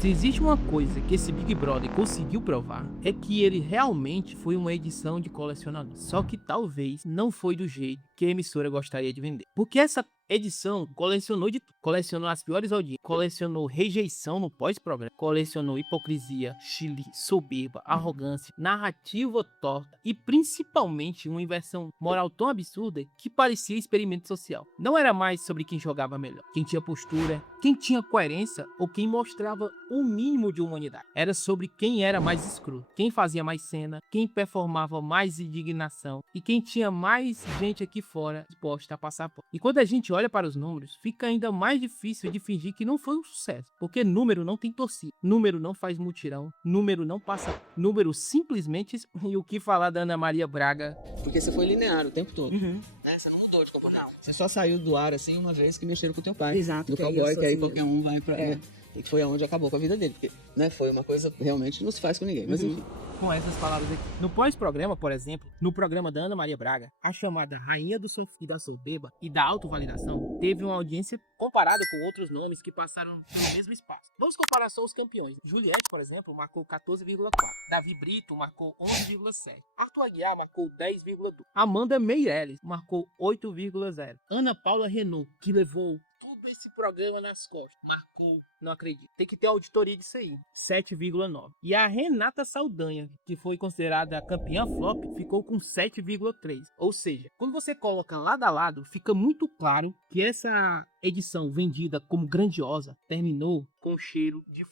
Se existe uma coisa que esse Big Brother conseguiu provar, é que ele realmente foi uma edição de colecionador. Só que talvez não foi do jeito que a emissora gostaria de vender. Porque essa edição colecionou de tudo. Colecionou as piores audiências, colecionou rejeição no pós-programa, colecionou hipocrisia, chile, soberba, arrogância, narrativa torta e principalmente uma inversão moral tão absurda que parecia experimento social. Não era mais sobre quem jogava melhor, quem tinha postura, quem tinha coerência ou quem mostrava o mínimo de humanidade. Era sobre quem era mais escroto, quem fazia mais cena, quem performava mais indignação e quem tinha mais gente aqui fora disposta a passar por. E quando a gente olha para os números, fica ainda mais difícil de fingir que não foi um sucesso, porque número não tem torcida, número não faz mutirão, número não passa, número simplesmente. E o que falar da Ana Maria Braga? Porque você foi linear o tempo todo. Uhum. Né? Você não mudou de comportamento. Você só saiu do ar assim uma vez que mexeram com o teu pai. Exato. Do que cowboy, isso, que aí assim qualquer mesmo. um vai pra. É. Né? E que foi aonde acabou com a vida dele. Porque, né? Foi uma coisa realmente que não se faz com ninguém. Mas enfim. Com essas palavras aqui. No pós-programa, por exemplo, no programa da Ana Maria Braga, a chamada Rainha do Sofá e da Soberba e da Autovalidação teve uma audiência comparada com outros nomes que passaram pelo mesmo espaço. Vamos comparar só os campeões. Juliette, por exemplo, marcou 14,4. Davi Brito marcou 11,7. Arthur Aguiar marcou 10,2. Amanda Meirelles marcou 8,0. Ana Paula Renault, que levou todo esse programa nas costas, marcou, não acredito, tem que ter auditoria disso aí, 7,9. E a Renata Saldanha, que foi considerada a campeã flop, ficou com 7,3. Ou seja, quando você coloca lado a lado, fica muito claro que essa edição vendida como grandiosa terminou com cheiro de.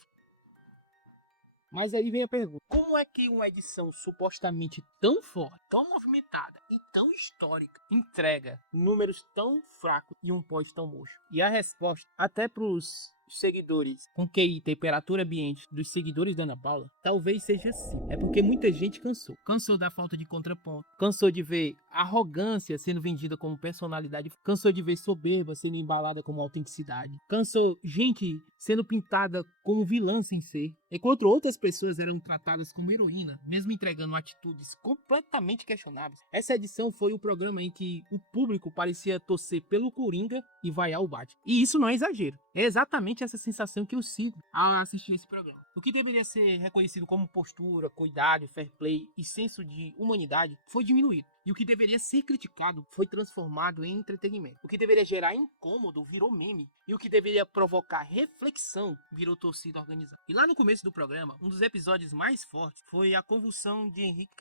Mas aí vem a pergunta: como é que uma edição supostamente tão forte, tão movimentada e tão histórica entrega números tão fracos e um pós tão murcho? E a resposta, até para os seguidores com QI temperatura ambiente dos seguidores da Ana Paula, talvez seja assim. É porque muita gente cansou da falta de contraponto, cansou de ver arrogância sendo vendida como personalidade, cansou de ver soberba sendo embalada como autenticidade, cansou gente sendo pintada como vilã sem ser, enquanto outras pessoas eram tratadas como heroína, mesmo entregando atitudes completamente questionáveis. Essa edição foi o programa em que o público parecia torcer pelo Coringa e vaiar o Batman. E isso não é exagero. É exatamente essa sensação que eu sinto ao assistir esse programa. O que deveria ser reconhecido como postura, cuidado, fair play e senso de humanidade foi diminuído. E o que deveria ser criticado foi transformado em entretenimento. O que deveria gerar incômodo virou meme. E o que deveria provocar reflexão virou torcida organizada. E lá no começo do programa, um dos episódios mais fortes foi a convulsão de Henrique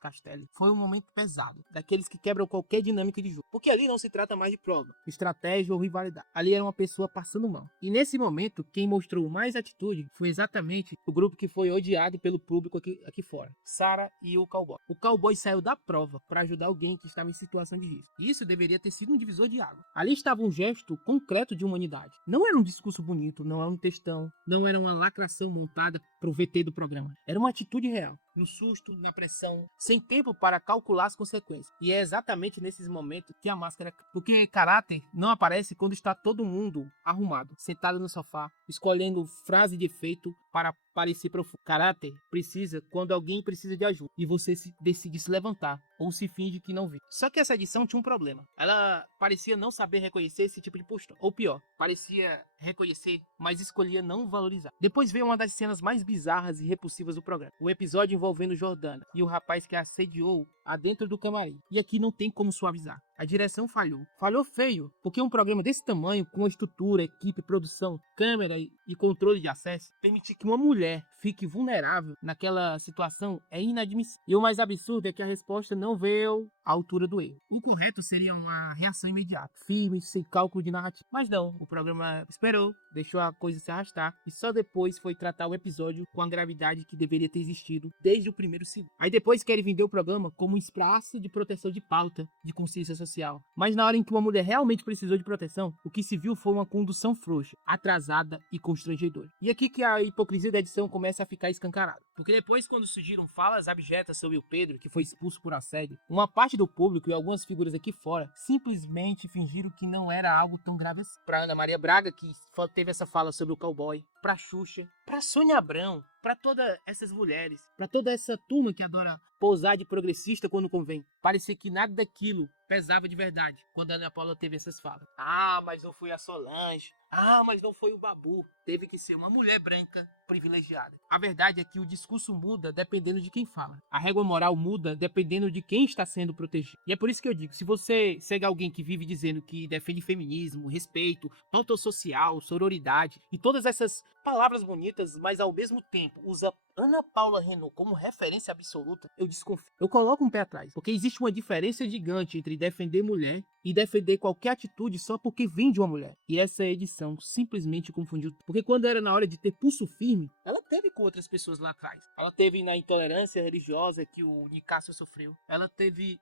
Castelli. Foi um momento pesado, daqueles que quebram qualquer dinâmica de jogo. Porque ali não se trata mais de prova, estratégia ou rivalidade. Ali era uma pessoa passando mal. E nesse momento, quem mostrou mais atitude foi exatamente o grupo que foi odiado pelo público aqui fora. Sara e o cowboy. O cowboy saiu da prova para ajudar alguém que estava em situação de risco. E isso deveria ter sido um divisor de água. Ali estava um gesto concreto de humanidade. Não era um discurso bonito, não era um textão, não era uma lacração montada para o VT do programa. Era uma atitude real. No susto, na pressão, sem tempo para calcular as consequências. E é exatamente nesses momentos que a máscara... Porque caráter não aparece quando está todo mundo arrumado, sentado no sofá, escolhendo frase de efeito para parecer profundo. Caráter precisa quando alguém precisa de ajuda e você decide se levantar ou se finge que não viu. Só que essa edição tinha um problema. Ela parecia não saber reconhecer esse tipo de postura. Ou pior, parecia reconhecer, mas escolhia não valorizar. Depois veio uma das cenas mais bizarras e repulsivas do programa. O episódio envolvendo Jordana e o rapaz que a assediou adentro do camarim. E aqui não tem como suavizar. A direção falhou. Falhou feio, porque um programa desse tamanho, com estrutura, equipe, produção, câmera e controle de acesso, permitir que uma mulher fique vulnerável naquela situação é inadmissível. E o mais absurdo é que a resposta não veio à altura do erro. O correto seria uma reação imediata, firme, sem cálculo de narrativa. Mas não, o programa esperou, deixou a coisa se arrastar e só depois foi tratar o episódio com a gravidade que deveria ter existido desde o primeiro segundo. Aí depois querem vender o programa como um espaço de proteção de pauta, de consciência social. Mas na hora em que uma mulher realmente precisou de proteção, o que se viu foi uma condução frouxa, atrasada e constrangedora. E aqui que a hipocrisia da edição começa a ficar escancarada. Porque depois, quando surgiram falas abjetas sobre o Pedro, que foi expulso por assédio, uma parte do público e algumas figuras aqui fora simplesmente fingiram que não era algo tão grave assim. Pra Ana Maria Braga, que teve essa fala sobre o cowboy, pra Xuxa, pra Sônia Abrão, pra todas essas mulheres, pra toda essa turma que adora pousar de progressista quando convém. Parecia que nada daquilo pesava de verdade quando a Ana Paula teve essas falas. Ah, mas não foi a Solange. Ah, mas não foi o Babu. Teve que ser uma mulher branca privilegiada. A verdade é que o discurso muda dependendo de quem fala. A régua moral muda dependendo de quem está sendo protegido. E é por isso que eu digo, se você segue alguém que vive dizendo que defende feminismo, respeito, pauta social, sororidade e todas essas palavras bonitas, mas ao mesmo tempo usa Ana Paula Renault como referência absoluta, eu desconfio. Eu coloco um pé atrás, porque existe uma diferença gigante entre defender mulher e defender qualquer atitude só porque vem de uma mulher. E essa edição simplesmente confundiu. Porque quando era na hora de ter pulso firme, ela teve com outras pessoas lá atrás. Ela teve na intolerância religiosa que o Nicásio sofreu. Ela teve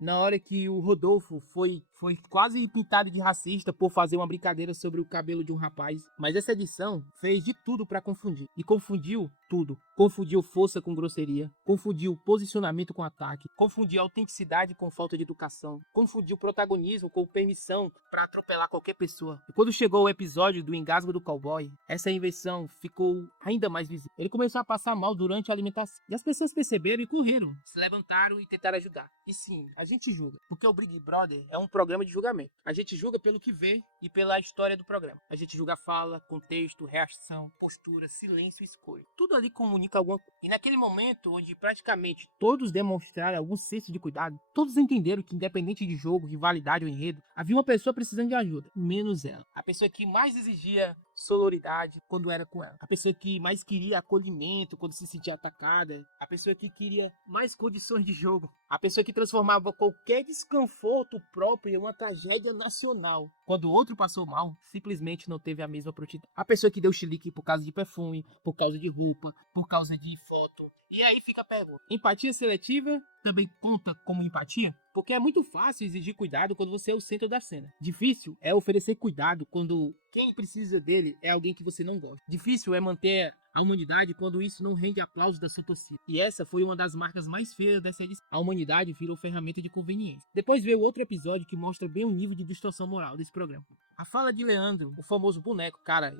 na hora que o Rodolfo foi quase pintado de racista por fazer uma brincadeira sobre o cabelo de um rapaz. Mas essa edição fez de tudo para confundir. E confundiu tudo. Confundiu força com grosseria, confundiu posicionamento com ataque, confundiu autenticidade com falta de educação, confundiu protagonismo com permissão para atropelar qualquer pessoa. E quando chegou o episódio do engasgo do cowboy, essa inversão ficou ainda mais visível. Ele começou a passar mal durante a alimentação. E as pessoas perceberam e correram, se levantaram e tentaram ajudar. E sim, a gente julga, porque o Big Brother é um programa de julgamento. A gente julga pelo que vê e pela história do programa. A gente julga fala, contexto, reação, postura, silêncio e escolha. Tudo ali comunica alguma coisa. E naquele momento, onde praticamente todos demonstraram algum senso de cuidado, todos entenderam que independente de jogo, rivalidade ou enredo, havia uma pessoa precisando de ajuda, menos ela. A pessoa que mais exigia sororidade quando era com ela. A pessoa que mais queria acolhimento quando se sentia atacada. A pessoa que queria mais condições de jogo. A pessoa que transformava qualquer desconforto próprio em uma tragédia nacional. Quando o outro passou mal, simplesmente não teve a mesma prontidão. A pessoa que deu chilique por causa de perfume, por causa de roupa, por causa de foto. E aí fica a pergunta. Empatia seletiva também conta como empatia? Porque é muito fácil exigir cuidado quando você é o centro da cena. Difícil é oferecer cuidado quando quem precisa dele é alguém que você não gosta. Difícil é manter a humanidade quando isso não rende aplausos da sua torcida. E essa foi uma das marcas mais feias dessa edição. A humanidade virou ferramenta de conveniência. Depois veio outro episódio que mostra bem o nível de distorção moral desse programa. A fala de Leandro, o famoso boneco, cara,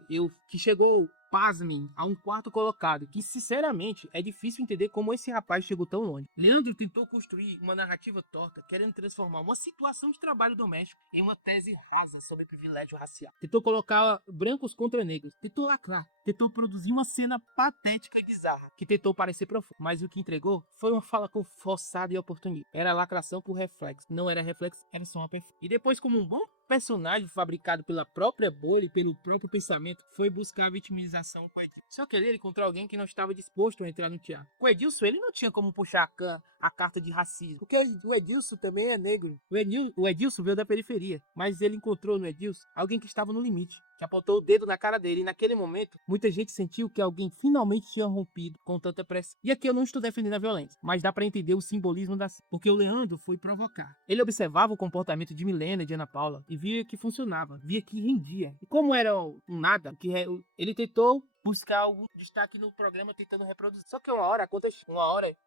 que chegou, pasmem, a um quarto colocado, que sinceramente é difícil entender como esse rapaz chegou tão longe. Leandro tentou construir uma narrativa torta, querendo transformar uma situação de trabalho doméstico em uma tese rasa sobre privilégio racial. Tentou colocar brancos contra negros, tentou lacrar, tentou produzir uma cena patética e bizarra, que tentou parecer profundo, mas o que entregou foi uma fala forçada e oportunista. Era lacração por reflexo, não era reflexo, era só uma perfeição. E depois, como um bom personagem fabricado pela própria bolha e pelo próprio pensamento, foi buscar a vitimização com o Edilson. Só que ele encontrou alguém que não estava disposto a entrar no teatro. Com o Edilson, ele não tinha como puxar a carta de racismo, porque o Edilson também é negro. O Edilson veio da periferia, mas ele encontrou no Edilson alguém que estava no limite, que apontou o dedo na cara dele, e naquele momento, muita gente sentiu que alguém finalmente tinha rompido com tanta pressão. E aqui eu não estou defendendo a violência, mas dá pra entender o simbolismo da cena, porque o Leandro foi provocar. Ele observava o comportamento de Milena e de Ana Paula, e via que funcionava, via que rendia. E como era um nada, ele tentou buscar algum destaque no programa tentando reproduzir. Só que uma hora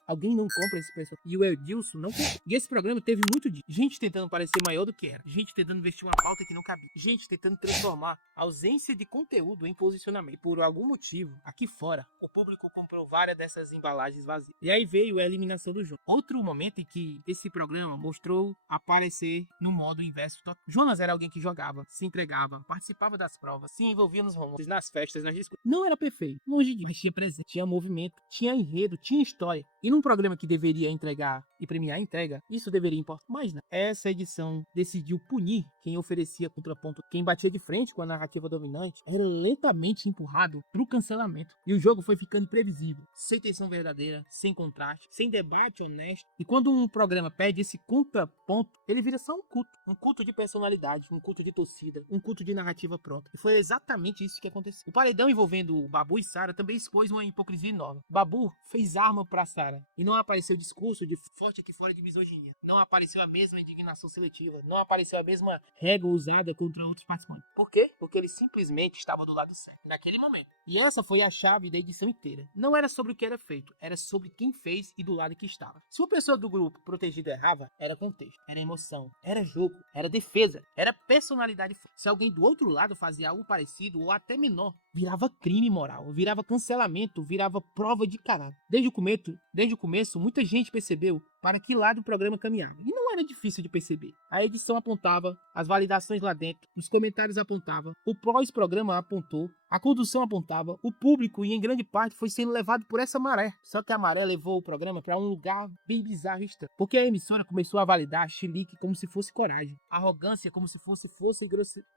alguém não compra esse personagem. E o Edilson não compra. E esse programa teve muito de gente tentando parecer maior do que era. Gente tentando vestir uma pauta que não cabia. Gente tentando transformar a ausência de conteúdo em posicionamento. E por algum motivo, aqui fora, o público comprou várias dessas embalagens vazias. E aí veio a eliminação do Jonas. Outro momento em que esse programa mostrou aparecer no modo inverso total. Jonas era alguém que jogava, se entregava, participava das provas, se envolvia nos romances, nas festas, nas discussões. Não era perfeito, longe disso, mas tinha presença, tinha movimento, tinha enredo, tinha história. E num programa que deveria entregar e premiar a entrega, isso deveria importar. Mas não. Essa edição decidiu punir quem oferecia contraponto, quem batia de frente com a narrativa dominante, era lentamente empurrado pro cancelamento. E o jogo foi ficando previsível, sem tensão verdadeira, sem contraste, sem debate honesto. E quando um programa perde esse contraponto, ele vira só um culto de personalidade, um culto de torcida, um culto de narrativa pronta. E foi exatamente isso que aconteceu. O paredão envolvendo o Babu e Sara também expôs uma hipocrisia enorme. Babu fez arma pra Sara e não apareceu discurso de forte aqui fora de misoginia. Não apareceu a mesma indignação seletiva, não apareceu a mesma régua usada contra outros participantes. Por quê? Porque ele simplesmente estava do lado certo, naquele momento. E essa foi a chave da edição inteira. Não era sobre o que era feito, era sobre quem fez e do lado que estava. Se uma pessoa do grupo protegido errava, era contexto, era emoção, era jogo, era defesa, era personalidade. Se alguém do outro lado fazia algo parecido ou até menor, virava crime moral, virava cancelamento, virava prova de caráter. Desde o começo, muita gente percebeu para que lado o programa caminhava. E não era difícil de perceber. A edição apontava, as validações lá dentro, os comentários apontavam, o pós-programa apontou, a condução apontava, o público, e em grande parte, foi sendo levado por essa maré. Só que a maré levou o programa para um lugar bem bizarro e estranho. Porque a emissora começou a validar chilique como se fosse coragem, arrogância como se fosse força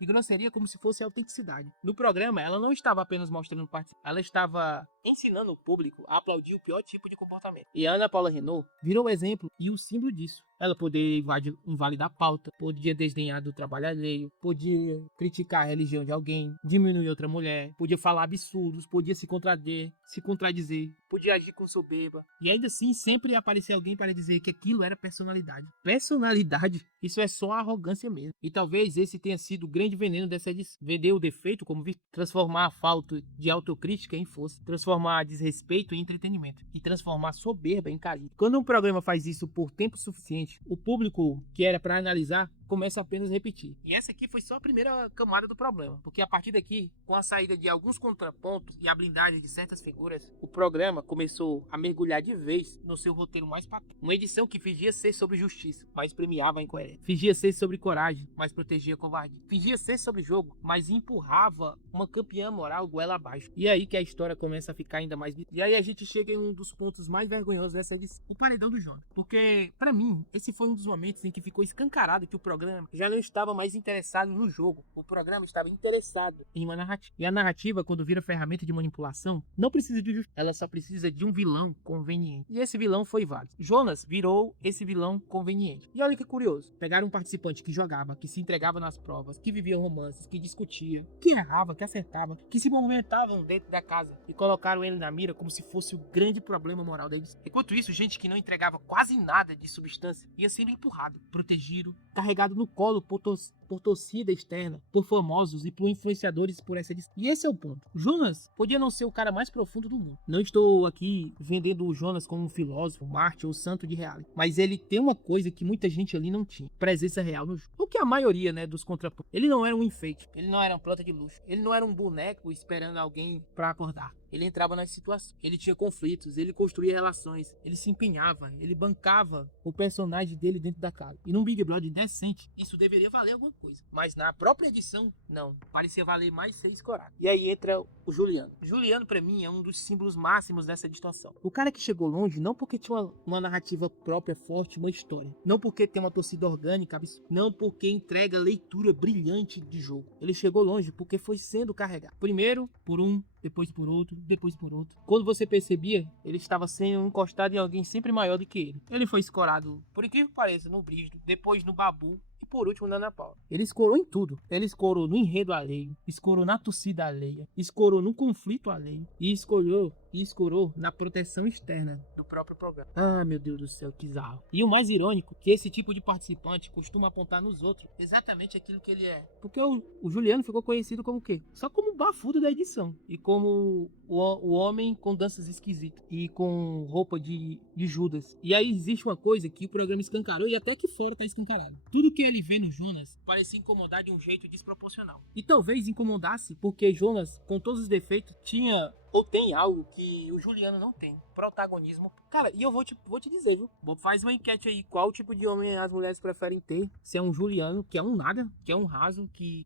e grosseria como se fosse autenticidade. No programa, ela não estava apenas mostrando participação, ela estava ensinando o público a aplaudir o pior tipo de comportamento. E a Ana Paula Renault virou o exemplo e o símbolo disso. Ela poderia invalidar a pauta, podia desdenhar do trabalho alheio, podia criticar a religião de alguém, diminuir outra mulher, podia falar absurdos, podia se contradizer, podia agir com soberba. E ainda assim, sempre aparecia alguém para dizer que aquilo era personalidade. Personalidade? Isso é só arrogância mesmo. E talvez esse tenha sido o grande veneno dessa edição. Vender o defeito como virtude, transformar a falta de autocrítica em força, transformar desrespeito em entretenimento e transformar soberba em carinho. Quando um programa faz isso por tempo suficiente, o público que era para analisar começa a apenas repetir. E essa aqui foi só a primeira camada do problema, porque a partir daqui, com a saída de alguns contrapontos e a blindagem de certas figuras, o programa começou a mergulhar de vez no seu roteiro mais patente. Uma edição que fingia ser sobre justiça, mas premiava a incoerência. Fingia ser sobre coragem, mas protegia a covardia. Fingia ser sobre jogo, mas empurrava uma campeã moral goela abaixo. E é aí que a história começa a ficar ainda mais... E aí a gente chega em um dos pontos mais vergonhosos dessa edição. O paredão do Jonas. Porque, pra mim, esse foi um dos momentos em que ficou escancarado que o programa já não estava mais interessado no jogo. O programa estava interessado em uma narrativa. E a narrativa, quando vira ferramenta de manipulação, não precisa de justiça. Ela só precisa de um vilão conveniente. E esse vilão foi válido. Jonas virou esse vilão conveniente. E olha que curioso. Pegaram um participante que jogava, que se entregava nas provas, que vivia romances, que discutia, que errava, que acertava, que se movimentavam dentro da casa e colocaram ele na mira como se fosse o grande problema moral deles. Enquanto isso, gente que não entregava quase nada de substância ia sendo empurrado, protegido, carregado no colo por torcida externa, por famosos e por influenciadores por essa edição. E esse é o ponto. Jonas podia não ser o cara mais profundo do mundo. Não estou aqui vendendo o Jonas como um filósofo, mártir ou santo de reality. Mas ele tem uma coisa que muita gente ali não tinha. Presença real no jogo. O que a maioria, dos contrapontos. Ele não era um enfeite. Ele não era uma planta de luxo. Ele não era um boneco esperando alguém para acordar. Ele entrava nas situações. Ele tinha conflitos. Ele construía relações. Ele se empenhava. Ele bancava o personagem dele dentro da casa. E num Big Brother decente, isso deveria valer alguma coisa. Mas na própria edição, não. Parecia valer mais 6 coraças. E aí entra o Juliano. Juliano, pra mim, é um dos símbolos máximos dessa distorção. O cara que chegou longe, não porque tinha uma narrativa própria, forte, uma história. Não porque tem uma torcida orgânica, não porque entrega leitura brilhante de jogo. Ele chegou longe porque foi sendo carregado. Primeiro por um, depois por outro, depois por outro. Quando você percebia, ele estava sendo encostado em alguém sempre maior do que ele. Ele foi escorado, por incrível que pareça, no Brígido, depois no Babu, e por último na Ana Paula. Ele escorou em tudo. Ele escorou no enredo alheio, escorou na torcida alheia, escorou no conflito alheio e escorou na proteção externa do próprio programa. Ah, meu Deus do céu, que bizarro. E o mais irônico, que esse tipo de participante costuma apontar nos outros exatamente aquilo que ele é. Porque o Juliano ficou conhecido como o quê? Só como o bafudo da edição. E como o homem com danças esquisitas. E com roupa de Judas. E aí existe uma coisa que o programa escancarou e até aqui fora tá escancarado. Tudo que ele vê no Jonas parecia incomodar de um jeito desproporcional. E talvez incomodasse porque Jonas, com todos os defeitos, tinha ou tem algo que o Juliano não tem. Protagonismo. Cara, e eu vou te dizer, viu? Faz uma enquete aí. Qual tipo de homem as mulheres preferem ter? Se é um Juliano, que é um nada, que é um raso, que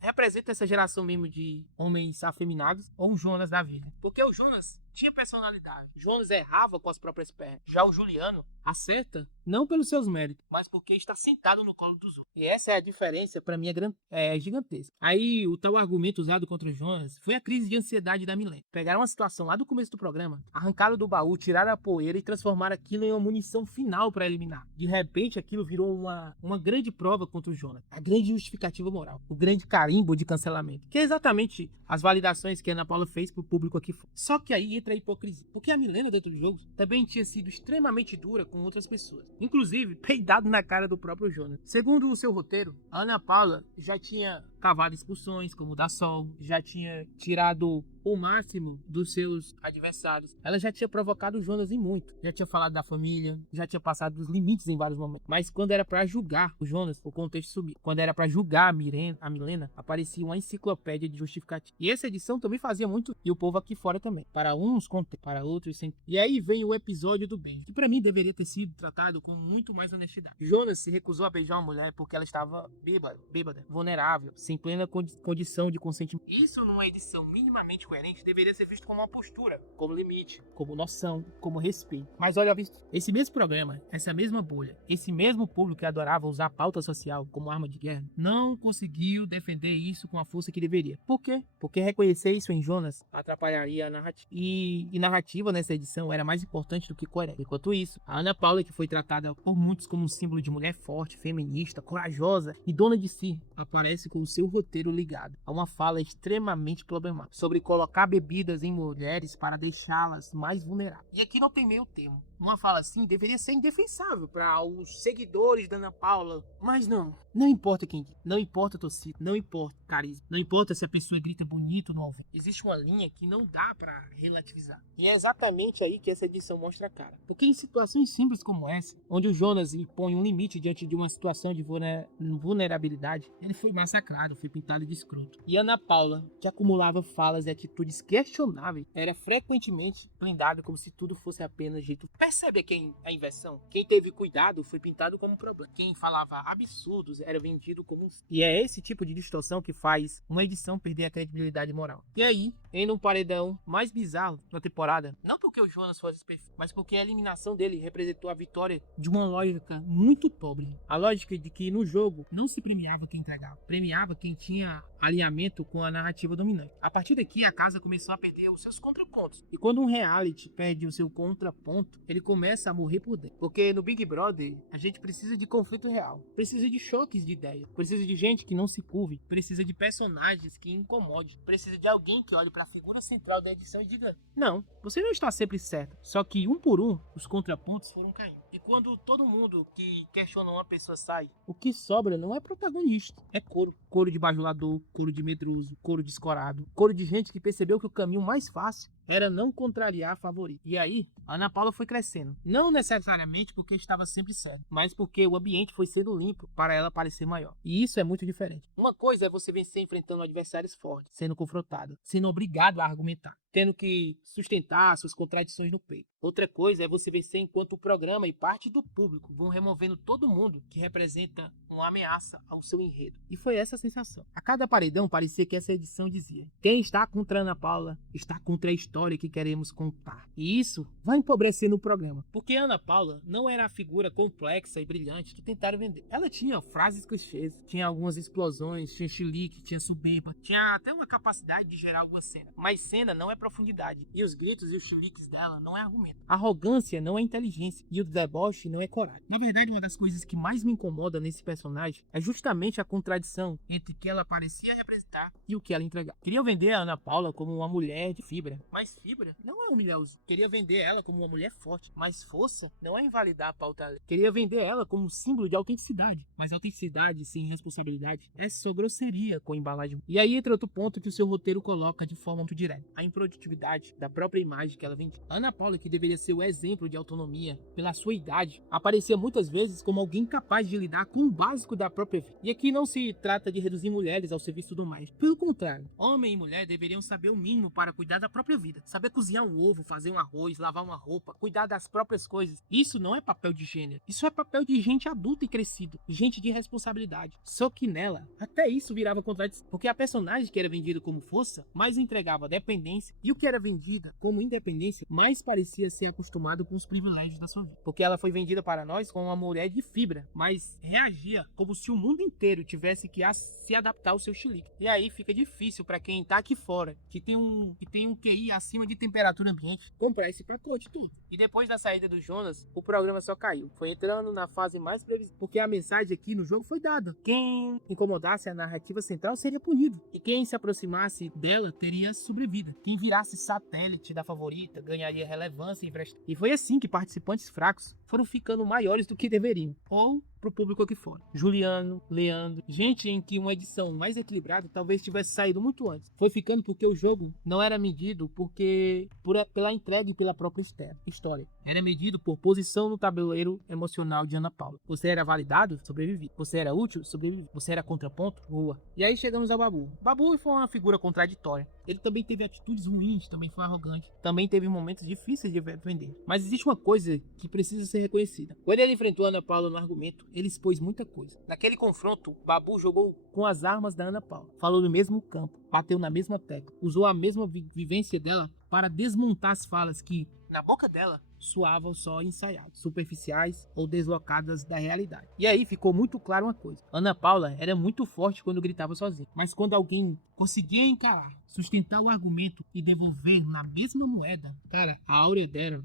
representa essa geração mesmo de homens afeminados, ou um Jonas da vida. Porque o Jonas tinha personalidade. Jonas errava com as próprias pernas. Já o Juliano acerta não pelos seus méritos, mas porque está sentado no colo dos outros. E essa é a diferença, pra mim, é gigantesca. Aí, o tal argumento usado contra o Jonas foi a crise de ansiedade da Milene. Pegaram uma situação lá do começo do programa, arrancaram do baú, tiraram a poeira e transformaram aquilo em uma munição final pra eliminar. De repente, aquilo virou uma grande prova contra o Jonas. A grande justificativa moral. O grande carimbo de cancelamento. Que é exatamente as validações que a Ana Paula fez pro público aqui fora. Só que aí entra a hipocrisia. Porque a Milena, dentro do jogo, também tinha sido extremamente dura com outras pessoas. Inclusive, peidado na cara do próprio Jonas. Segundo o seu roteiro, a Ana Paula já tinha cavado expulsões, como o da Sol, já tinha tirado o máximo dos seus adversários. Ela já tinha provocado o Jonas em muito, já tinha falado da família, já tinha passado dos limites em vários momentos. Mas quando era pra julgar o Jonas, o contexto subia. Quando era pra julgar a Milena, aparecia uma enciclopédia de justificativa. E essa edição também fazia muito, e o povo aqui fora também. Para uns, para outros, sem. E aí vem o episódio do beijo, que pra mim deveria ter sido tratado com muito mais honestidade. Jonas se recusou a beijar uma mulher porque ela estava bêbada, vulnerável, sem plena condição de consentimento. Isso numa edição minimamente coerente deveria ser visto como uma postura, como limite, como noção, como respeito. Mas olha, esse mesmo programa, essa mesma bolha, esse mesmo público que adorava usar a pauta social como arma de guerra, não conseguiu defender isso com a força que deveria. Por quê? Porque reconhecer isso em Jonas atrapalharia a narrativa. E narrativa nessa edição era mais importante do que coerente. Enquanto isso, a Ana Paula, que foi tratada por muitos como um símbolo de mulher forte, feminista, corajosa e dona de si, aparece com o seu roteiro ligado a uma fala extremamente problemática sobre colocar bebidas em mulheres para deixá-las mais vulneráveis. E aqui não tem meio termo. Uma fala assim deveria ser indefensável para os seguidores da Ana Paula, mas não importa quem diz, não importa a torcida, não importa carisma, não importa se a pessoa grita bonito no ao vivo. Existe uma linha que não dá para relativizar. E é exatamente aí que essa edição mostra a cara. Porque em situações simples como essa, onde o Jonas impõe um limite diante de uma situação de vulnerabilidade, ele foi massacrado, foi pintado de escroto. E Ana Paula, que acumulava falas e atitudes questionáveis, era frequentemente blindada como se tudo fosse apenas jeito. Percebe a inversão? Quem teve cuidado foi pintado como um problema. Quem falava absurdos era vendido como um... E é esse tipo de distorção que faz uma edição perder a credibilidade moral. E aí, em um paredão mais bizarro da temporada, não porque o Jonas fosse perfeito, mas porque a eliminação dele representou a vitória de uma lógica muito pobre. A lógica de que no jogo não se premiava quem entregava, premiava quem tinha alinhamento com a narrativa dominante. A partir daqui, a casa começou a perder os seus contrapontos. E quando um reality perde o seu contraponto, ele começa a morrer por dentro. Porque no Big Brother, a gente precisa de conflito real. Precisa de choques de ideias. Precisa de gente que não se curve. Precisa de personagens que incomode. Precisa de alguém que olhe para a figura central da edição e diga: não, você não está sempre certo. Só que um por um, os contrapontos foram caindo. E quando todo mundo que questiona uma pessoa sai, o que sobra não é protagonista, é coro. Coro de bajulador, coro de medroso, coro de escorado, coro de gente que percebeu que o caminho mais fácil era não contrariar a favorita. E aí, a Ana Paula foi crescendo. Não necessariamente porque estava sempre certa, mas porque o ambiente foi sendo limpo para ela parecer maior. E isso é muito diferente. Uma coisa é você vencer enfrentando adversários fortes, sendo confrontado, sendo obrigado a argumentar, tendo que sustentar suas contradições no peito. Outra coisa é você vencer enquanto o programa e parte do público vão removendo todo mundo que representa uma ameaça ao seu enredo. E foi essa a sensação. A cada paredão parecia que essa edição dizia: quem está contra a Ana Paula está contra a história que queremos contar. E isso vai empobrecer no programa. Porque a Ana Paula não era a figura complexa e brilhante que tentaram vender. Ela tinha frases clichês, tinha algumas explosões, tinha chilique, tinha soberba, tinha até uma capacidade de gerar alguma cena. Mas cena não é profundidade. E os gritos e os chiliques dela não é argumento. A arrogância não é inteligência. E o deboche não é coragem. Na verdade, uma das coisas que mais me incomoda nesse personagem é justamente a contradição entre o que ela parecia representar e o que ela entregava. Queria vender a Ana Paula como uma mulher de fibra, mas fibra não é humilhar os... Queria vender ela como uma mulher forte, mas força não é invalidar a pauta. Queria vender ela como um símbolo de autenticidade, mas autenticidade sem responsabilidade é só grosseria com embalagem. E aí entra outro ponto que o seu roteiro coloca de forma muito direta: a improdutividade da própria imagem que ela vende. A Ana Paula, que deveria ser o exemplo de autonomia pela sua idade, aparecia muitas vezes como alguém capaz de lidar com o básico da própria vida. E aqui não se trata de reduzir mulheres ao serviço do mais. Pelo contrário, homem e mulher deveriam saber o mínimo para cuidar da própria vida. Saber cozinhar um ovo, fazer um arroz, lavar uma roupa, cuidar das próprias coisas. Isso não é papel de gênero. Isso é papel de gente adulta e crescida. Gente de responsabilidade. Só que nela, até isso virava contradição. Porque a personagem que era vendida como força, mais entregava dependência. E o que era vendida como independência, mais parecia ser acostumado com os privilégios da sua vida. Porque ela foi vendida para nós como uma mulher de fibra, mas reagia como se o mundo inteiro tivesse que se adaptar ao seu chilique. E aí fica difícil para quem tá aqui fora, que tem um QI acima de temperatura ambiente, comprar esse pacote todo. E depois da saída do Jonas, o programa só caiu. Foi entrando na fase mais previsível, porque a mensagem aqui no jogo foi dada: quem incomodasse a narrativa central seria punido, e quem se aproximasse dela teria sobrevida. Quem virasse satélite da favorita ganharia relevância e foi assim que participantes fracos foram ficando maiores do que deveriam, ou pro público aqui fora. Juliano, Leandro, gente em que uma edição mais equilibrada talvez tivesse saído muito antes. Foi ficando porque o jogo não era medido pela entrega e pela própria história. Era medido por posição no tabuleiro emocional de Ana Paula. Você era validado? Sobrevivi. Você era útil? Sobrevivi. Você era contraponto? Boa. E aí chegamos ao Babu. Babu foi uma figura contraditória. Ele também teve atitudes ruins, também foi arrogante, também teve momentos difíceis de vender. Mas existe uma coisa que precisa ser reconhecida. Quando ele enfrentou a Ana Paula no argumento, ele expôs muita coisa. Naquele confronto, Babu jogou com as armas da Ana Paula, falou no mesmo campo, bateu na mesma tecla, usou a mesma vivência dela para desmontar as falas que, na boca dela, soavam só ensaiadas, superficiais ou deslocadas da realidade. E aí ficou muito claro uma coisa. Ana Paula era muito forte quando gritava sozinha, mas quando alguém conseguia encarar, sustentar o argumento e devolver na mesma moeda, cara, a áurea dela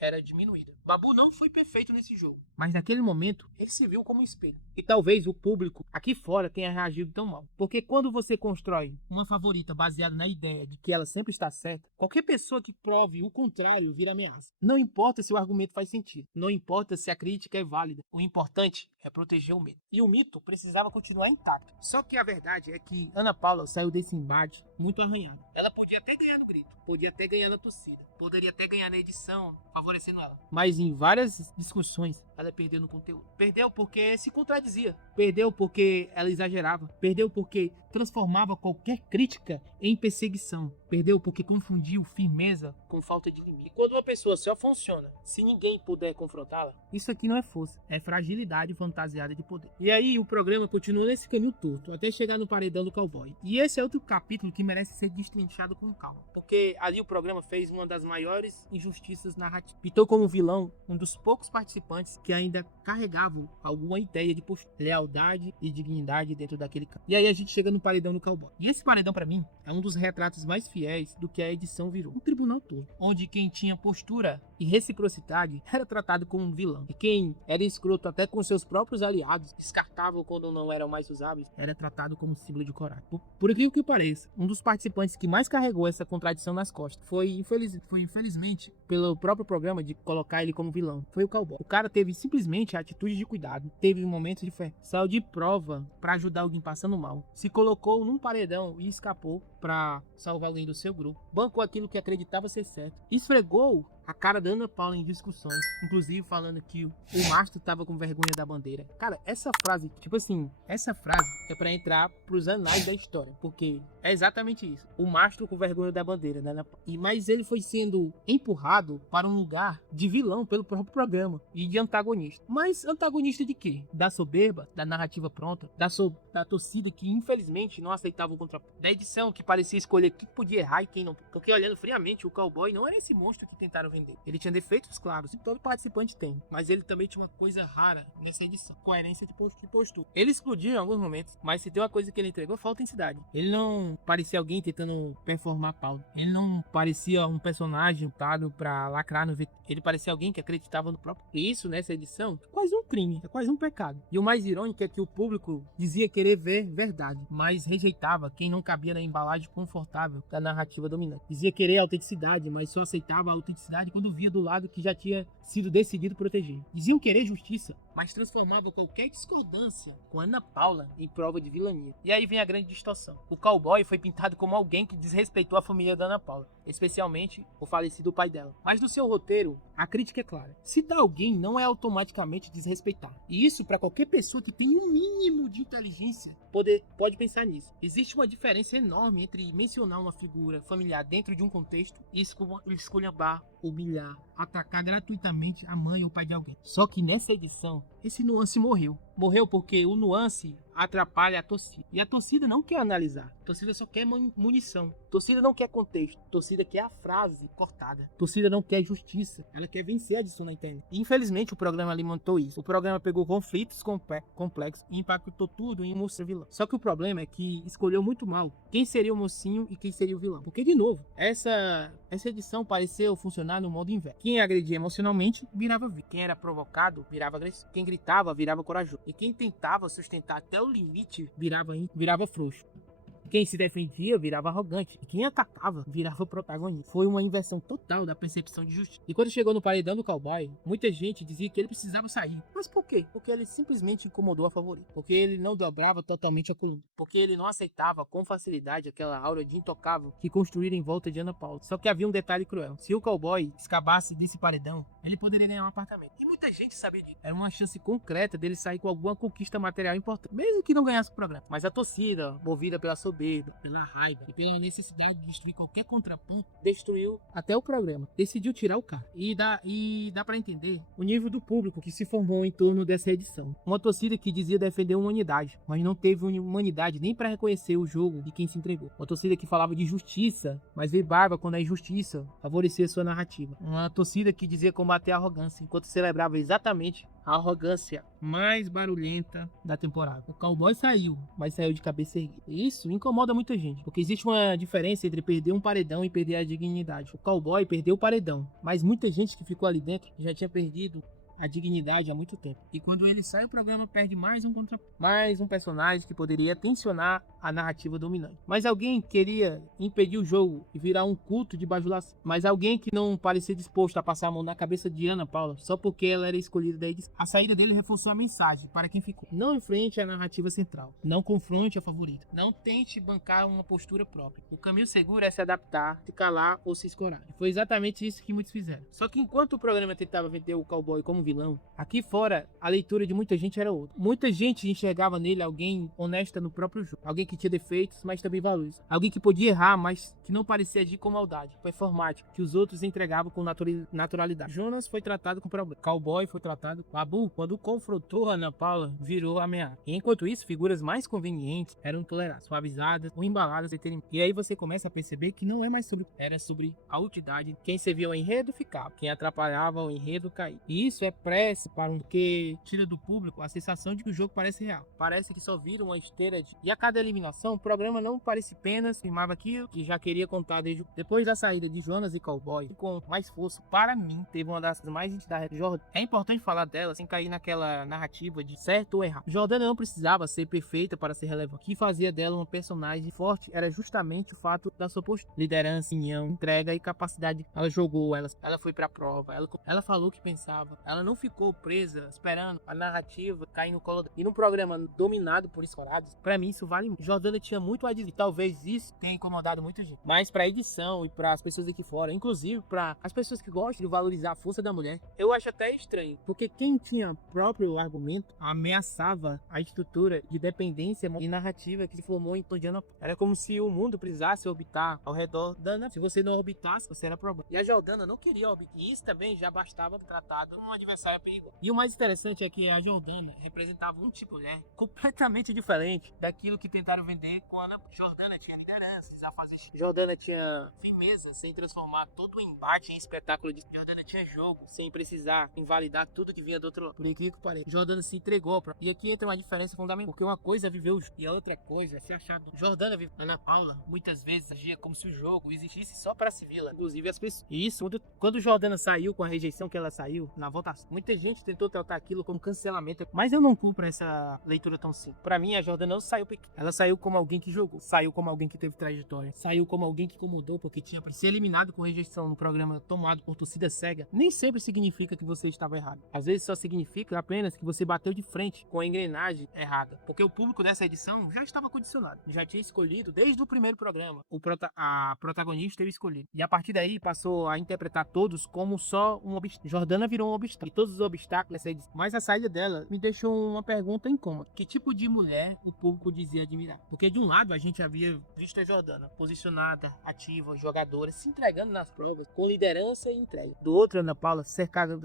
era diminuída. Babu não foi perfeito nesse jogo, mas naquele momento ele se viu como um espelho. E talvez o público aqui fora tenha reagido tão mal. Porque quando você constrói uma favorita baseada na ideia de que ela sempre está certa, qualquer pessoa que prove o contrário vira ameaça. Não importa se o argumento faz sentido, não importa se a crítica é válida, o importante é proteger o mito. E o mito precisava continuar intacto. Só que a verdade é que Ana Paula saiu desse embate muito arranhada. Ela podia até ganhar no grito, podia até ganhar na torcida, poderia até ganhar na edição, favorecendo ela. Mas em várias discussões, ela perdeu no conteúdo. Perdeu porque se contradizia. Perdeu porque ela exagerava. Perdeu porque transformava qualquer crítica em perseguição. Perdeu porque confundiu firmeza com falta de limite. E quando uma pessoa só funciona se ninguém puder confrontá-la, isso aqui não é força, é fragilidade fantasiada de poder. E aí o programa continua nesse caminho torto, até chegar no paredão do cowboy. E esse é outro capítulo que merece ser destrinchado com calma. Porque ali o programa fez uma das maiores injustiças narrativas. Pintou como vilão um dos poucos participantes que ainda carregavam alguma ideia de lealdade e dignidade dentro daquele campo. E aí a gente chega no paredão do cowboy. E esse paredão, pra mim, é um dos retratos mais fiéis do que a edição virou. Um tribunal todo, onde quem tinha postura e reciprocidade era tratado como um vilão. E quem era escroto até com seus próprios aliados, descartável quando não eram mais usáveis, era tratado como símbolo de coragem. Por incrível que pareça, um dos participantes que mais carregou essa contradição nas costas foi infelizmente pelo próprio programa de colocar ele como vilão. Foi o cowboy. O cara teve simplesmente a atitude de cuidado, teve um momento de fé, saiu de prova pra ajudar alguém passando mal, se colocou num paredão e escapou pra salvar alguém do seu grupo, bancou aquilo que acreditava ser certo, esfregou a cara da Ana Paula em discussões, inclusive falando que o mastro tava com vergonha da bandeira. Cara, essa frase, essa frase é pra entrar pros anais da história, porque é exatamente isso. O mastro com vergonha da bandeira, né? Mas ele foi sendo empurrado para um lugar de vilão pelo próprio programa e de antagonista. Mas antagonista de quê? Da soberba, da narrativa pronta, da torcida que infelizmente não aceitava o contraponto, da edição que parecia escolher quem podia errar e quem não. Porque olhando friamente, o cowboy não era esse monstro que tentaram vender. Ele tinha defeitos claros, e todo participante tem. Mas ele também tinha uma coisa rara nessa edição: coerência de postura. Ele explodiu em alguns momentos, mas se tem uma coisa que ele entregou, foi a autenticidade. Ele não parecia alguém tentando performar Paulo. Ele não parecia um personagem lutado pra lacrar no VT. Ele parecia alguém que acreditava no próprio. E isso, nessa edição, é quase um crime, é quase um pecado. E o mais irônico é que o público dizia querer ver verdade, mas rejeitava quem não cabia na embalagem confortável da narrativa dominante. Dizia querer autenticidade, mas só aceitava a autenticidade quando via do lado que já tinha sido decidido proteger. Diziam querer justiça, mas transformava qualquer discordância com Ana Paula em prova de vilania. E aí vem a grande distorção. O cowboy foi pintado como alguém que desrespeitou a família da Ana Paula, especialmente o falecido pai dela. Mas no seu roteiro, a crítica é clara: citar alguém não é automaticamente desrespeitar. E isso, para qualquer pessoa que tem um mínimo de inteligência, pode pensar nisso. Existe uma diferença enorme entre mencionar uma figura familiar dentro de um contexto e esculhambar, humilhar, atacar gratuitamente a mãe ou o pai de alguém. Só que nessa edição, esse nuance morreu. Morreu porque o nuance atrapalha a torcida. E a torcida não quer analisar. A torcida só quer munição. A torcida não quer contexto. A torcida quer a frase cortada. A torcida não quer justiça. Ela quer vencer a edição na internet. E, infelizmente, o programa alimentou isso. O programa pegou conflitos complexos e impactou tudo em um monstro vilão. Só que o problema é que escolheu muito mal quem seria o mocinho e quem seria o vilão. Porque, de novo, essa edição pareceu funcionar no modo inverso. Quem agredia emocionalmente virava vítima. Quem era provocado virava agressivo. Quem gritava virava corajoso. E quem tentava sustentar até o limite virava frouxo. Quem se defendia virava arrogante. E quem atacava virava protagonista. Foi uma inversão total da percepção de justiça. E quando chegou no paredão do cowboy, muita gente dizia que ele precisava sair. Mas por quê? Porque ele simplesmente incomodou a favorita. Porque ele não dobrava totalmente a coluna. Porque ele não aceitava com facilidade aquela aura de intocável que construíram em volta de Ana Paula. Só que havia um detalhe cruel. Se o cowboy escapasse desse paredão, ele poderia ganhar um apartamento. E muita gente sabia disso. Era uma chance concreta dele sair com alguma conquista material importante. Mesmo que não ganhasse o programa. Mas a torcida, movida pela soberba, pela raiva e pela necessidade de destruir qualquer contraponto, destruiu até o programa. Decidiu tirar o cara. E dá pra entender o nível do público que se formou em torno dessa edição. Uma torcida que dizia defender a humanidade, mas não teve humanidade nem pra reconhecer o jogo de quem se entregou. Uma torcida que falava de justiça, mas vibrava quando a injustiça favorecia sua narrativa. Uma torcida que dizia combater a arrogância, enquanto celebrava exatamente a arrogância mais barulhenta da temporada. O cowboy saiu, mas saiu de cabeça erguida. Isso incomoda muita gente, porque existe uma diferença entre perder um paredão e perder a dignidade. O cowboy perdeu o paredão, mas muita gente que ficou ali dentro já tinha perdido a dignidade há muito tempo. E quando ele sai, o programa perde mais um personagem que poderia tensionar a narrativa dominante. Mas alguém queria impedir o jogo e virar um culto de bajulação. Mas alguém que não parecia disposto a passar a mão na cabeça de Ana Paula só porque ela era escolhida da edição. A saída dele reforçou a mensagem para quem ficou. Não enfrente a narrativa central. Não confronte a favorita. Não tente bancar uma postura própria. O caminho seguro é se adaptar, se calar ou se escorar. E foi exatamente isso que muitos fizeram. Só que enquanto o programa tentava vender o cowboy como vilão, aqui fora a leitura de muita gente era outra. Muita gente enxergava nele alguém honesta no próprio jogo, alguém que tinha defeitos, mas também valores, alguém que podia errar, mas que não parecia agir com maldade, performático, que os outros entregavam com naturalidade. Jonas foi tratado com problema, Cowboy foi tratado com Abu, quando confrontou a Ana Paula, virou ameaça. E enquanto isso, figuras mais convenientes eram toleradas, suavizadas ou embaladas. E aí você começa a perceber que não é mais era sobre a utilidade. Quem servia ao enredo ficava, quem atrapalhava o enredo caía. E isso é prece para um que tira do público a sensação de que o jogo parece real. Parece que só vira uma esteira de... E a cada eliminação, o programa não parece apenas filmava aquilo que já queria contar desde... Depois da saída de Jonas e Cowboy, com mais força, para mim, teve uma das mais entidades de Jordana. É importante falar dela sem cair naquela narrativa de certo ou errado. Jordana não precisava ser perfeita para ser relevante. O que fazia dela uma personagem forte era justamente o fato da sua postura. Liderança, união, entrega e capacidade. Ela jogou, ela foi pra prova, ela falou o que pensava, ela não ficou presa esperando a narrativa cair no colo dela. E num programa dominado por escorados, pra mim isso vale muito. Jordana tinha muito a dizer, e talvez isso tenha incomodado muita gente. Mas pra edição e para as pessoas aqui fora, inclusive para as pessoas que gostam de valorizar a força da mulher, eu acho até estranho, porque quem tinha próprio argumento ameaçava a estrutura de dependência e narrativa que se formou em Tondiana. Era como se o mundo precisasse orbitar ao redor da Ana. Se você não orbitasse, você era problema. E a Jordana não queria orbitar. E isso também já bastava tratado como um adversário perigoso. E o mais interessante é que a Jordana representava um tipo de mulher completamente diferente daquilo que tentaram vender com a Ana. Jordana tinha liderança, Jordana tinha firmeza sem transformar todo o embate em espetáculo de... Jordana tinha jogo sem precisar invalidar tudo que vinha do outro lado. Por incrível que pareça, Jordana se entregou pra... E aqui entra uma diferença fundamental, porque uma coisa é viver o jogo e a outra coisa é se achar do... Jordana vive... Ana Paula muitas vezes agia como se o jogo existisse só para se vê-la, inclusive as pessoas. E isso, quando Jordana saiu com a rejeição que ela saiu na votação, muita gente tentou tratar aquilo como cancelamento, mas eu não culpo essa leitura tão simples. Pra mim, a Jordana não saiu pequena. Ela saiu como alguém que jogou, saiu como alguém que teve trajetória, saiu como alguém que incomodou porque tinha ser eliminado com rejeição no programa tomado por torcida cega. Nem sempre significa que você estava errado. Às vezes só significa apenas que você bateu de frente com a engrenagem errada, porque o público dessa edição já estava condicionado, já tinha escolhido desde o primeiro programa. A protagonista teve escolhido, e a partir daí passou a interpretar todos como só um obstáculo. Jordana virou um obstáculo, e todos os obstáculos dessa edição. Mas a saída dela me deixou uma pergunta incômoda: que tipo de mulher o público dizia admirar? Porque de um lado a gente havia visto a Jordana posicionada, ativa, jogadora, se entregando nas provas, com liderança e entrega. Do outro, Ana Paula cercada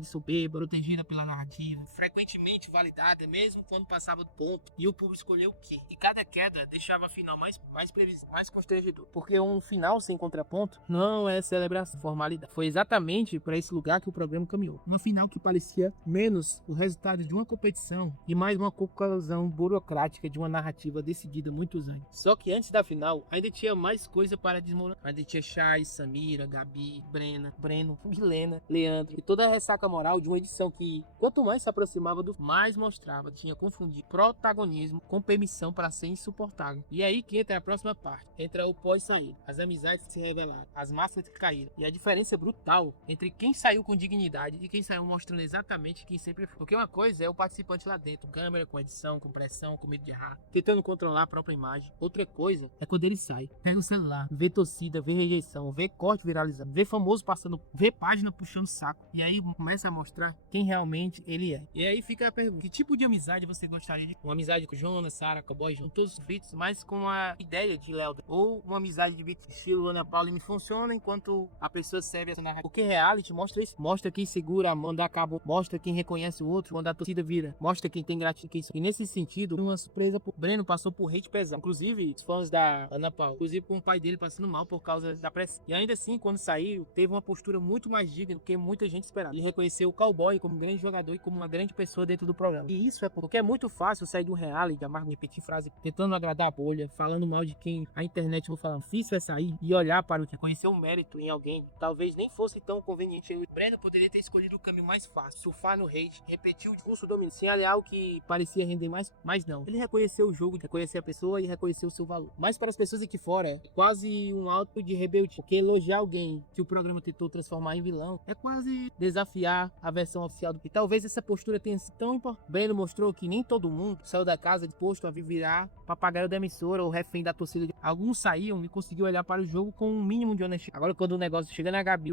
de soberba, protegida pela narrativa, frequentemente validada, mesmo quando passava do ponto. E o público escolheu o quê? E cada queda deixava a final mais previsível, mais constrangedor. Porque um final sem contraponto não é celebração, formalidade. Foi exatamente para esse lugar que o programa caminhou. Uma final que parecia menos o resultado de uma competição e mais uma conclusão burocrática de uma narrativa decidida há muitos anos. Só que antes da final, ainda tinha mais coisa para desmoronar. Ainda tinha Chay, Samira, Gabi, Breno, Milena, Leandro e toda a ressaca moral de uma edição que, quanto mais se aproximava do mais mostrava, tinha confundido protagonismo com permissão para ser insuportável. E aí que entra a próxima parte, entra o pós-saída, as amizades que se revelaram, as máscaras que caíram e a diferença brutal entre quem saiu com dignidade e quem saiu mostrando exatamente quem sempre foi. Porque uma coisa é o participante lá dentro, câmera, com edição, com pressão, com medo de errar, tentando controlar a própria imagem. Outra coisa é quando ele sai, pega o celular, vê torcida, vê rejeição, vê corte viralizando, vê famoso passando, vê página puxando saco. E aí começa a mostrar quem realmente ele é. E aí fica a pergunta, que tipo de amizade você gostaria de? Uma amizade com Jonas, Sara, Cowboy, com todos os feitos, mas com a ideia de Léo. Ou uma amizade de beat estilo Ana Paula me funciona enquanto a pessoa serve essa narrativa. Porque reality mostra isso. Mostra quem segura a mão da cabo, mostra quem reconhece o outro quando a torcida vira, mostra quem tem gratidão. E nesse sentido, uma surpresa, Breno passou por hate pesado. Inclusive, os fãs da Ana Paula, inclusive com o pai dele passando mal por causa da pressão. E ainda assim, quando saiu, teve uma postura muito mais digna do que muita gente esperava. E reconheceu o Cowboy como um grande jogador e como uma grande pessoa dentro do programa. E isso é porque é muito fácil sair do reality, repetir frase, tentando agradar a bolha, falando mal de quem a internet vou falar, difícil é sair e olhar para o que conheceu um mérito em alguém, talvez nem fosse tão conveniente. O Breno poderia ter escolhido o caminho mais fácil, surfar no hate, repetir o discurso dominante, sem aliar o que parecia render mais, mas não. Ele reconheceu o jogo, reconheceu a pessoa e reconheceu o seu valor. Mas para as pessoas aqui fora, é quase um ato de rebeldia, porque elogiar alguém que o programa tentou transformar em vilão é quase desafiar a versão oficial do que. Talvez essa postura tenha sido tão importante. Breno mostrou que nem todo mundo saiu da casa disposto a virar papagaio da emissora ou refém da torcida. Alguns saíam e conseguiam olhar para o jogo com um mínimo de honestidade. Agora, quando o negócio chega na Gabi,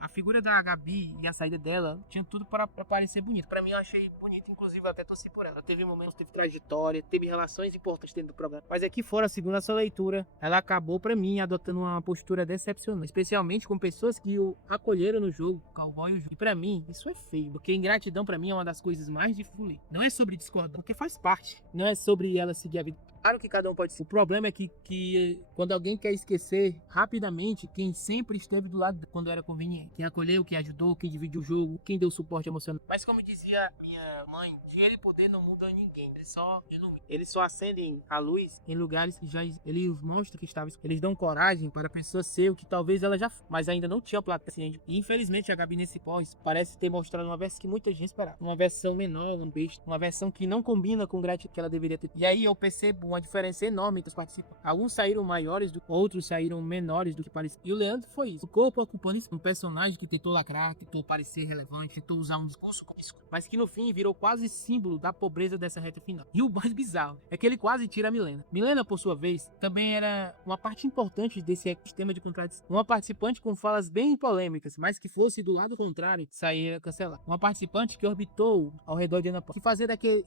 a figura da Gabi e a saída dela tinha tudo para parecer bonito. Para mim, eu achei bonito, inclusive eu até torci por ela. Teve momentos, teve trajetória, teve relações importantes dentro do programa. Mas aqui fora, segundo a sua leitura, ela acabou, para mim, adotando uma postura decepcionante, especialmente com pessoas que o acolheram no jogo, o Cowboy e o jogo. E para mim, isso é feio, porque ingratidão para mim é uma das coisas mais difíceis. Não é sobre discordar, porque faz parte. Não é sobre ela seguir a vida. Claro que cada um pode ser. O problema é que quando alguém quer esquecer rapidamente quem sempre esteve do lado quando era conveniente. Quem acolheu, quem ajudou, quem dividiu o jogo, quem deu suporte emocional. Mas como dizia minha mãe, dinheiro e poder não mudam ninguém. Eles só acendem a luz em lugares que já eles mostram que estavam. Eles dão coragem para a pessoa ser o que talvez ela já foi, mas ainda não tinha platina. E infelizmente a Gabi nesse pós parece ter mostrado uma versão que muita gente esperava. Uma versão menor, um besta. Uma versão que não combina com o gratidão que ela deveria ter. E aí eu percebo uma diferença enorme entre os participantes. Alguns saíram maiores, outros saíram menores do que parecia. E o Leandro foi isso. O corpo ocupando isso. Um personagem que tentou lacrar, tentou parecer relevante, tentou usar um discurso, mas que no fim virou quase símbolo da pobreza dessa reta final. E o mais bizarro é que ele quase tira a Milena. Milena, por sua vez, também era uma parte importante desse ecossistema de contradição. Uma participante com falas bem polêmicas, mas que fosse do lado contrário, saía cancelar. Uma participante que orbitou ao redor de Ana Paula,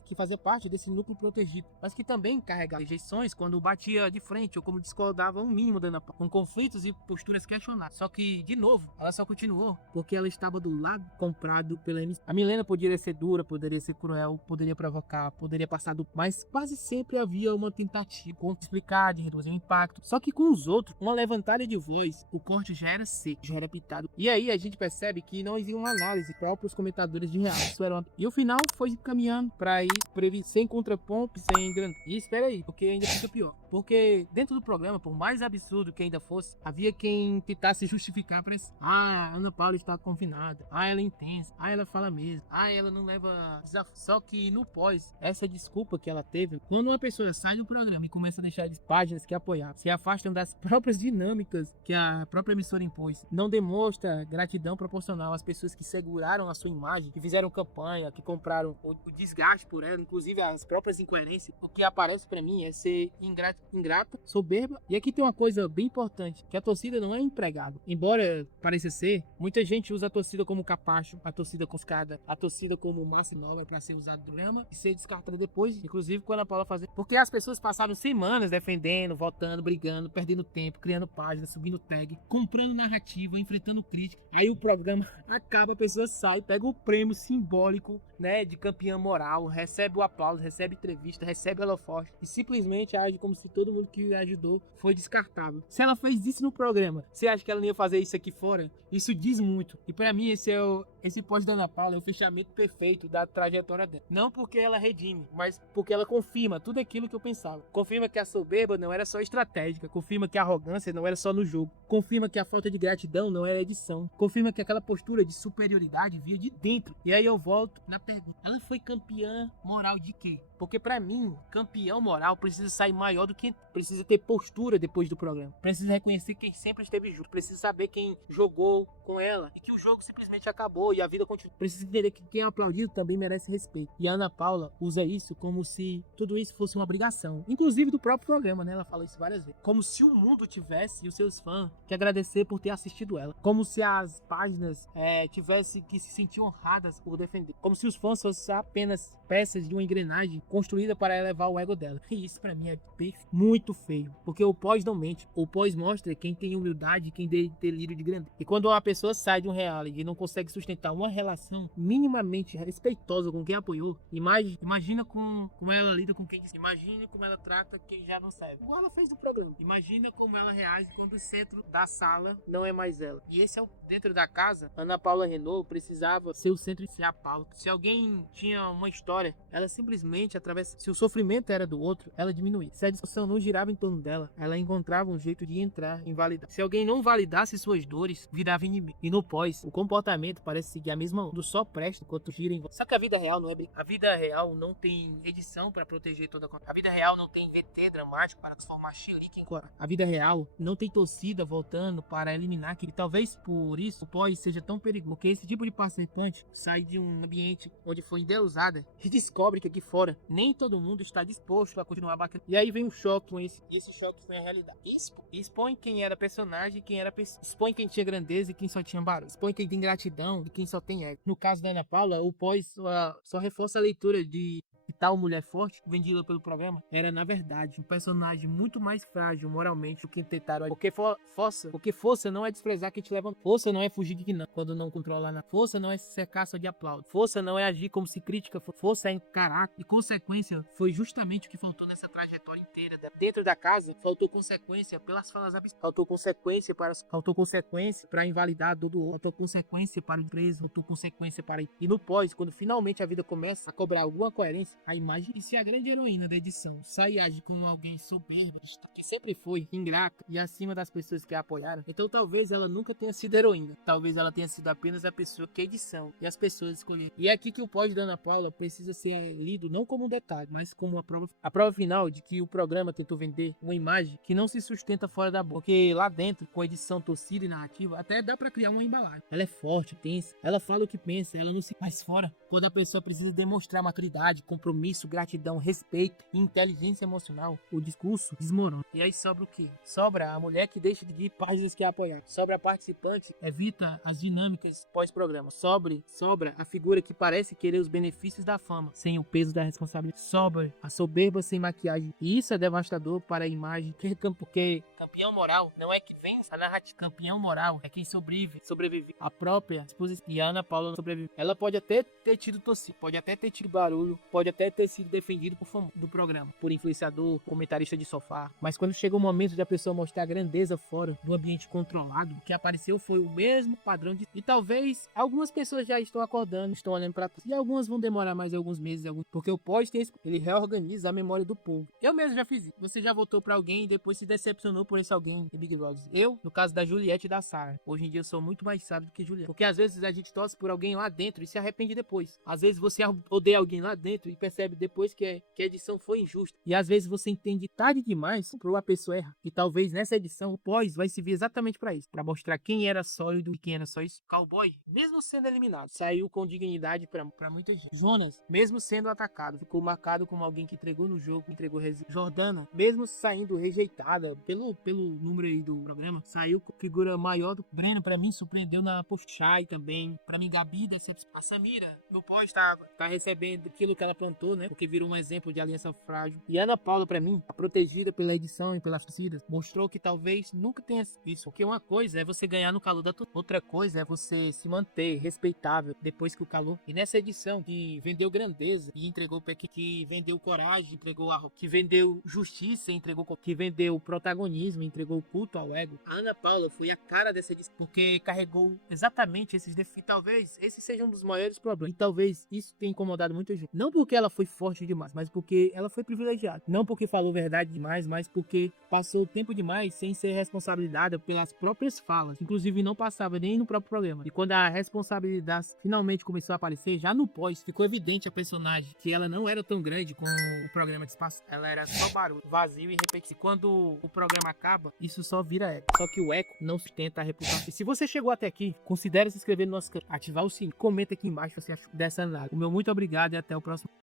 que fazia parte desse núcleo protegido, mas que também carregava rejeições quando batia de frente ou como discordava um mínimo da Ana Paula, com conflitos e posturas questionadas. Só que, de novo, ela só continuou porque ela estava do lado comprado pela emissora. A Milena poderia ser dura, poderia ser cruel, poderia provocar, poderia passar do... Mas quase sempre havia uma tentativa de explicar, de reduzir o impacto. Só que com os outros, uma levantada de voz, o corte já era seco, já era pitado. E aí a gente percebe que não havia uma análise próprios comentadores de real. Isso era uma... E o final foi caminhando para ele sem contraponto, sem grande. E espera aí, porque ainda fica pior. Porque dentro do programa, por mais absurdo que ainda fosse, havia quem tentasse justificar para isso. Ah, a Ana Paula está confinada. Ah, ela é intensa. Ah, ela fala mesmo. Ah, ela não leva desafio. Só que no pós, essa desculpa que ela teve, quando uma pessoa sai do programa e começa a deixar páginas que apoiavam, se afastam das próprias dinâmicas que a própria emissora impôs, não demonstra gratidão proporcional às pessoas que seguraram a sua imagem, que fizeram campanha, que compraram o desgaste por ela, inclusive as próprias incoerências. O que aparece para mim é ser ingrata, soberba. E aqui tem uma coisa bem importante, que a torcida não é empregado. Embora pareça ser, muita gente usa a torcida como capacho, a torcida cuscada, a torcida como massa nova para ser usado do programa e ser descartada depois, inclusive quando a Paula fazer. Porque as pessoas passaram semanas defendendo, votando, brigando, perdendo tempo, criando páginas, subindo tag, comprando narrativa, enfrentando crítica. Aí o programa acaba, a pessoa sai, pega o prêmio simbólico, né, de campeã moral, recebe o aplauso, recebe entrevista, recebe holofote e simplesmente age como se e todo mundo que a ajudou foi descartável. Se ela fez isso no programa, você acha que ela não ia fazer isso aqui fora? Isso diz muito. E pra mim esse pós da Ana Paula é o fechamento perfeito da trajetória dela. Não porque ela redime, mas porque ela confirma tudo aquilo que eu pensava. Confirma que a soberba não era só estratégica, confirma que a arrogância não era só no jogo, confirma que a falta de gratidão não era edição, confirma que aquela postura de superioridade via de dentro. E aí eu volto na pergunta: ela foi campeã moral de quê? Porque pra mim, campeão moral precisa sair maior do que precisa ter postura depois do programa. Precisa reconhecer quem sempre esteve junto. Precisa saber quem jogou com ela e que o jogo simplesmente acabou e a vida continua. Precisa entender que quem é aplaudido também merece respeito. E a Ana Paula usa isso como se tudo isso fosse uma obrigação. Inclusive do próprio programa, né? Ela fala isso várias vezes. Como se o mundo tivesse e os seus fãs que agradecer por ter assistido ela. Como se as páginas tivessem que se sentir honradas por defender. Como se os fãs fossem apenas peças de uma engrenagem construída para elevar o ego dela. E isso pra mim é muito feio, porque o pós não mente. O pós mostra quem tem humildade, quem tem delírio de grandeza. E quando uma pessoa sai de um reality e não consegue sustentar uma relação minimamente respeitosa com quem apoiou, imagina como ela lida com quem... Imagina como ela trata quem já não serve. Igual ela fez no programa. Imagina como ela reage quando o centro da sala não é mais ela. E esse é o dentro da casa. Ana Paula Renault precisava ser o centro e ser a Paula. Se alguém tinha uma história, ela simplesmente atravessa. Se o sofrimento era do outro, ela diminuía. Se a discussão não girava em torno dela, ela encontrava um jeito de entrar em validar. Se alguém não validasse suas dores, virava inimigo. E no pós, o comportamento parece seguir a mesma onda. Só presta enquanto gira em volta. Só que a vida real não é... A vida real não tem edição para proteger toda a... A vida real não tem VT dramático para transformar Chilique em Corá. A vida real não tem torcida voltando para eliminar que... E talvez por isso o pós seja tão perigoso. Porque esse tipo de participante sai de um ambiente onde foi endeusada e descobre que aqui fora nem todo mundo está disposto a continuar batendo. E aí vem um choque com esse. E esse choque foi a realidade. Expõe quem era personagem, quem era pessoa. Expõe quem tinha grandeza e quem só tinha barulho. Expõe quem tem gratidão e quem só tem ego. No caso da Ana Paula, o pós só reforça a leitura de tal mulher forte vendida pelo programa era, na verdade, um personagem muito mais frágil moralmente do que tentaram. Porque força não é desprezar quem te levanta. Força não é fugir de que não, quando não controla nada. Força não é se cercar só de aplauso. Força não é agir como se crítica. Força é encarar. E consequência foi justamente o que faltou nessa trajetória inteira. Dentro da casa, faltou consequência pelas falas absurdas. Faltou consequência para invalidar do outro. Faltou consequência para o preso. Faltou consequência para... E no pós, quando finalmente a vida começa a cobrar alguma coerência, a imagem, e se a grande heroína da edição sai e age como alguém soberbo, que sempre foi ingrata e acima das pessoas que a apoiaram, então talvez ela nunca tenha sido heroína. Talvez ela tenha sido apenas a pessoa que a edição e as pessoas escolheram. E é aqui que o pós da Ana Paula precisa ser lido não como um detalhe, mas como a prova final de que o programa tentou vender uma imagem que não se sustenta fora da boca. Porque lá dentro, com edição torcida e narrativa, até dá pra criar uma embalagem. Ela é forte, tensa, ela fala o que pensa, ela não se faz fora. Quando a pessoa precisa demonstrar maturidade, compromisso, gratidão, respeito e inteligência emocional, o discurso desmorona. E aí sobra o quê? Sobra a mulher que deixa de ir páginas que a apoiaram. Sobra a participante, evita as dinâmicas pós-programa. Sobra a figura que parece querer os benefícios da fama, sem o peso da responsabilidade. Sobra a soberba sem maquiagem. E isso é devastador para a imagem, porque campeão moral não é que vence a narrativa. Campeão moral é quem sobrevive à própria exposição. E a Ana Paula não sobrevive. Ela pode até ter tido torcida, pode até ter tido barulho, pode até ter sido defendido por famoso do programa, por influenciador, comentarista de sofá. Mas quando chega o momento de a pessoa mostrar a grandeza fora do ambiente controlado, o que apareceu foi o mesmo padrão de... E talvez algumas pessoas já estão acordando, estão olhando para trás. E algumas vão demorar mais alguns meses, porque o pós tem ele reorganiza a memória do povo. Eu mesmo já fiz isso. Você já votou para alguém e depois se decepcionou por esse alguém em Big Brother. Eu, no caso da Juliette e da Sarah, hoje em dia eu sou muito mais sábio do que Juliette. Porque às vezes a gente torce por alguém lá dentro e se arrepende depois. Às vezes você odeia alguém lá dentro e percebe depois que a edição foi injusta. E às vezes você entende tarde demais para uma pessoa errar. E talvez nessa edição o pós vai servir exatamente para isso, para mostrar quem era sólido e quem era só isso. Cowboy, mesmo sendo eliminado, saiu com dignidade para muita gente. Jonas, mesmo sendo atacado, ficou marcado como alguém que entregou no jogo, entregou resistência. Jordana, mesmo saindo rejeitada pelo pelo número aí do programa, saiu com figura maior do Breno. Pra mim, surpreendeu na Pochai também. Pra mim, Gabi decepcionou. A Samira, no pós, tá recebendo aquilo que ela plantou, né? Porque virou um exemplo de aliança frágil. E a Ana Paula, pra mim, protegida pela edição e pelas torcidas, mostrou que talvez nunca tenha isso. Porque uma coisa é você ganhar no calor da torcida, outra coisa é você se manter respeitável depois que o calor. E nessa edição, que vendeu grandeza e entregou que vendeu coragem, entregou que vendeu justiça, que vendeu protagonismo, entregou culto ao ego. A Ana Paula foi a cara dessa edição, porque carregou exatamente esses defeitos. E talvez esse seja um dos maiores problemas. E talvez isso tenha incomodado muita gente. Não porque ela foi forte demais, mas porque ela foi privilegiada. Não porque falou verdade demais, mas porque passou tempo demais sem ser responsabilizada pelas próprias falas. Inclusive não passava nem no próprio programa. E quando a responsabilidade finalmente começou a aparecer, já no pós, ficou evidente a personagem que ela não era tão grande com o programa de espaço. Ela era só barulho, vazio e repetitivo. Quando o programa acaba, isso só vira eco. Só que o eco não sustenta a reputação. E se você chegou até aqui, considere se inscrever no nosso canal, ativar o sininho, comenta aqui embaixo o que você achou dessa análise. O meu muito obrigado e até o próximo.